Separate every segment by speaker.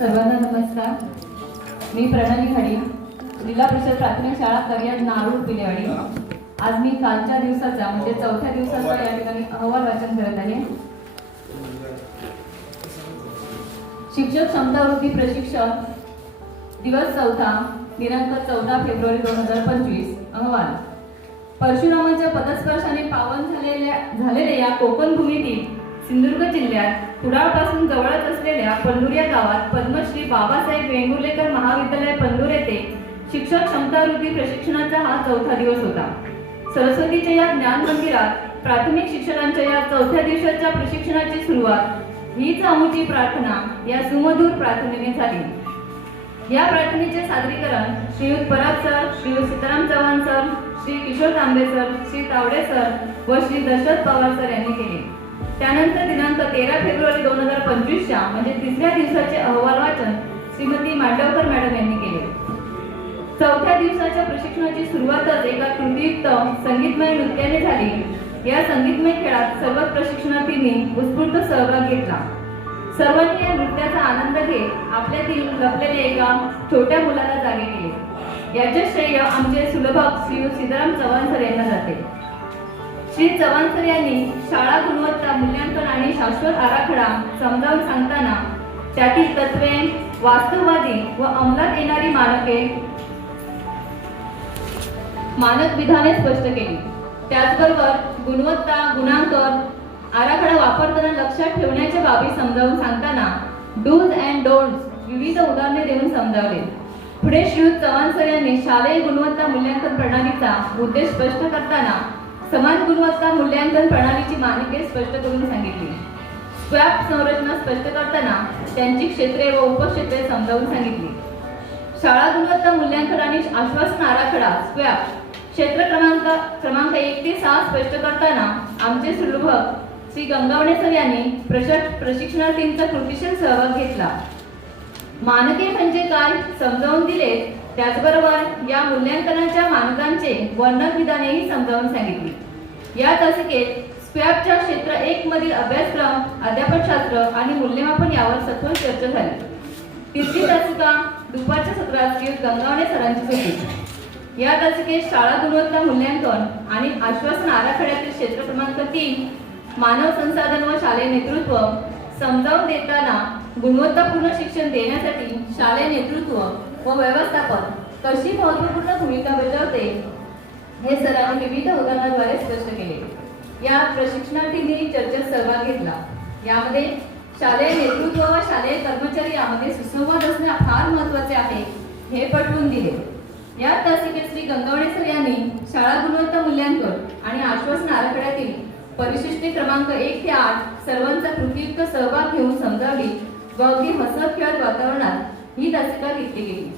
Speaker 1: सर्वांना नमस्कार. मी प्रणाली खाडी जिल्हा परिषद प्राथमिक शाळा करियर नारूळ पिलेवाडी. आज मी कालच्या दिवसाचा म्हणजे चौथ्या दिवसाचा या ठिकाणी अहवाल वाचन करत आहे. शिक्षक क्षमता वृद्धी प्रशिक्षक दिवस चौथा दिनांक चौदा फेब्रुवारी दोन हजार पंचवीस अहवाल. परशुरामाच्या पदस्पर्शाने पावन झालेल्या झालेल्या या कोकण भूमीतील सिंधुदुर्ग जिल्ह्यात कुडाळपासून जवळच असलेल्या पल्लूर या गावात पद्मश्री बाबासाहेब वेंगुर्लेकर महाविद्यालय पल्लूर येथे शिक्षक क्षमतावृद्धी प्रशिक्षणाचा हा चौथा दिवस होता. सरस्वतीच्या या ज्ञान मंदिरात प्राथमिक शिक्षकांच्या या चौथ्या दिवसाच्या प्रशिक्षणाची सुरुवात हीच आमुची प्रार्थना या सुमधूर प्रार्थनेने झाली. या प्रार्थनेचे सादरीकरण Shriyut Parag sir Shriyut Sitaram Chavan sir Shri Kishor Tambe sir Shri Tawde sir व श्री दशरथ पवार सर यांनी केले. त्यानंतर दिनांक तेरा फेब्रुवारी दोन हजार पंचवीसच्या म्हणजे तिसऱ्या दिवसाचे अहवाल वाचन श्रीमती मांडवकर मॅडम यांनी केले. चौथ्या दिवसाच्या प्रशिक्षणाची सुरुवातच एका कृतीयुक्त संगीतमय नृत्याने झाली. या संगीतमय खेळात सर्व प्रशिक्षणार्थींनी उत्स्फूर्त सहभाग घेतला. सर्वांनी या नृत्याचा आनंद घेत आपल्यातील लपलेले एका छोट्या मुलाला जागे केले. याचे श्रेय आमचे सुलभक श्री सीताराम चव्हाण सर यांना जाते. श्री चव्हाण सर यांनी शाळा गुणवत्ता मूल्यांकन आणि शाश्वत आराखडा समजावून सांगताना त्यातील तत्वे वास्तववादी व अंमलात येणारी मानके मानक विधाने स्पष्ट केली. त्याचबरोबर गुणवत्ता गुणांकन आराखडा वापरताना लक्षात ठेवण्याच्या बाबी समजावून सांगताना डूज अँड डोंट्स विविध उदाहरणे देऊन समजावले. पुढे श्री चव्हाण सर यांनी शालेय गुणवत्ता मूल्यांकन प्रणालीचा उद्देश स्पष्ट करताना समान गुणवत्ता मूल्यांकन प्रणालीची मानके स्पष्ट करून सांगितली. स्वॅप संरचना स्पष्ट करताना त्यांची क्षेत्रे व उपक्षेत्रे समजावून सांगितली. शाळा गुणवत्ता मूल्यांकन आणि आश्वासन आराखडा स्वॅप क्षेत्र क्रमांक क्रमांक एक ते सहा स्पष्ट करताना आमचे सुलभक श्री गंगावणे सर यांनी प्रशिक्षणार्थींचा कृतीशील सहभाग घेतला. मानके म्हणजे काय समजावून दिले? त्याचबरोबर या मूल्यांकनाच्या मानकांचे वर्णन विधानेही समजावून सांगितली. या तासिकेत स्वॅबच्या क्षेत्र एक मधील अभ्यासक्रम अध्यापनशास्त्र आणि मूल्यमापन यावर सखोल चर्चा झाली. तिसरी तासिका दुपारच्या सत्रात श्री गंगावणे सरांची होती. या तासिकेत शाळा गुणवत्ता मूल्यांकन आणि आश्वासन आराखड्यातील क्षेत्र क्रमांक तीन मानव संसाधन व शालेय नेतृत्व समजावून देताना गुणवत्तापूर्ण शिक्षण देण्यासाठी शालेय नेतृत्व व व्यवस्थापन कशी महत्त्वपूर्ण भूमिका बजावते हे सरांनी विविध उदाहरणाद्वारे स्पष्ट केले. या प्रशिक्षणार्थींनी चर्चेत सहभाग घेतला. यामध्ये शालेय नेतृत्व व शालेय कर्मचारी यामध्ये सुसंवाद असणे फार महत्त्वाचे आहे हे पटवून दिले. या तासिकेत श्री गंगावणे सर यांनी शाळा गुणवत्ता मूल्यांकन आणि आश्वासन आराखड्यातील परिशिष्टी क्रमांक एक ते आठ सर्वांचा कृतीयुक्त सहभाग घेऊन समजावली. व अगदी हसत खेळत वातावरणात ही तासिका घेतली गेली.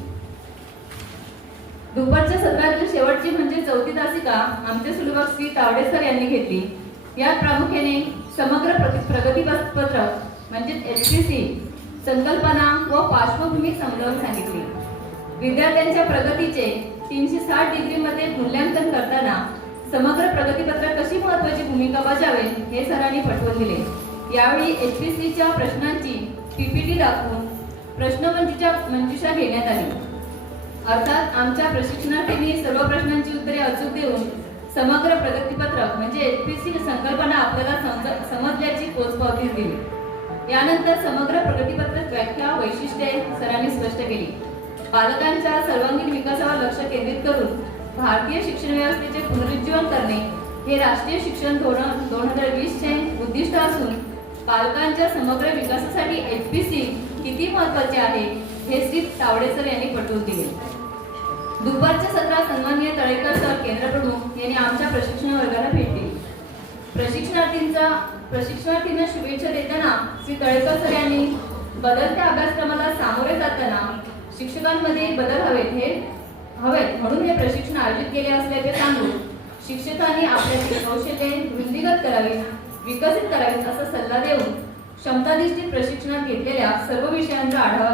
Speaker 1: दुपारच्या सत्रातील शेवटची म्हणजे चौथी तासिका आमचे सुलभक श्री तावडे सर यांनी घेतली. यात प्रामुख्याने समग्र प्रगती पत्रक म्हणजे एच पी सी संकल्पना व पार्श्वभूमी समजावून सांगितली. विद्यार्थ्यांच्या प्रगतीचे तीनशे साठ डिग्री मध्ये मूल्यांकन करताना समग्र प्रगतीपत्रक कशी महत्वाची भूमिका बजावेल हे सरांनी पटवून दिले. यावेळी एच पी सीच्या प्रश्नांची पीपीटी दाखवून प्रश्नमंजुषा मंजुषा घेण्यात आली. अर्थात आमच्या प्रशिक्षणार्थींनी सर्व प्रश्नांची उत्तरे अचूक देऊन समग्र प्रगतीपत्रक म्हणजे एचपीसी संकल्पना आपल्याला समज- समजल्याची पोचपावती दिली. यानंतर समग्र प्रगतीपत्रक व्याख्या वैशिष्ट्ये सरांनी स्पष्ट केली. बालकांच्या सर्वांगीण विकासावर लक्ष केंद्रित करून भारतीय शिक्षण व्यवस्थेचे पुनरुज्जीवन करणे हे राष्ट्रीय शिक्षण धोरण दोन हजार वीस चे उद्दिष्ट असून बालकांच्या समग्र विकासासाठी एच पी सी किती महत्त्वाचे आहे हे श्री तावडे सर यांनी पटवून दिले. दुपारच्या सत्रात सन्माननीय तळेकर सर केंद्र प्रमुख यांनी आमच्या प्रशिक्षण वर्गाला भेट दिली. प्रशिक्षणार्थींचा प्रशिक्षणार्थींना शुभेच्छा देताना श्री तळेकर सर यांनी बदलत्या अभ्यासक्रमाला सामोरे जाताना शिक्षकांमध्ये बदल हवेत हे हवेत म्हणून हे प्रशिक्षण आयोजित केले असल्याचे सांगून शिक्षकांनी आपल्याची कौशल्ये वृद्धिगत करावीत. विकसित करावीत असा सल्ला देऊन क्षमताधिष्ठित प्रशिक्षणात घेतलेल्या सर्व विषयांचा आढावा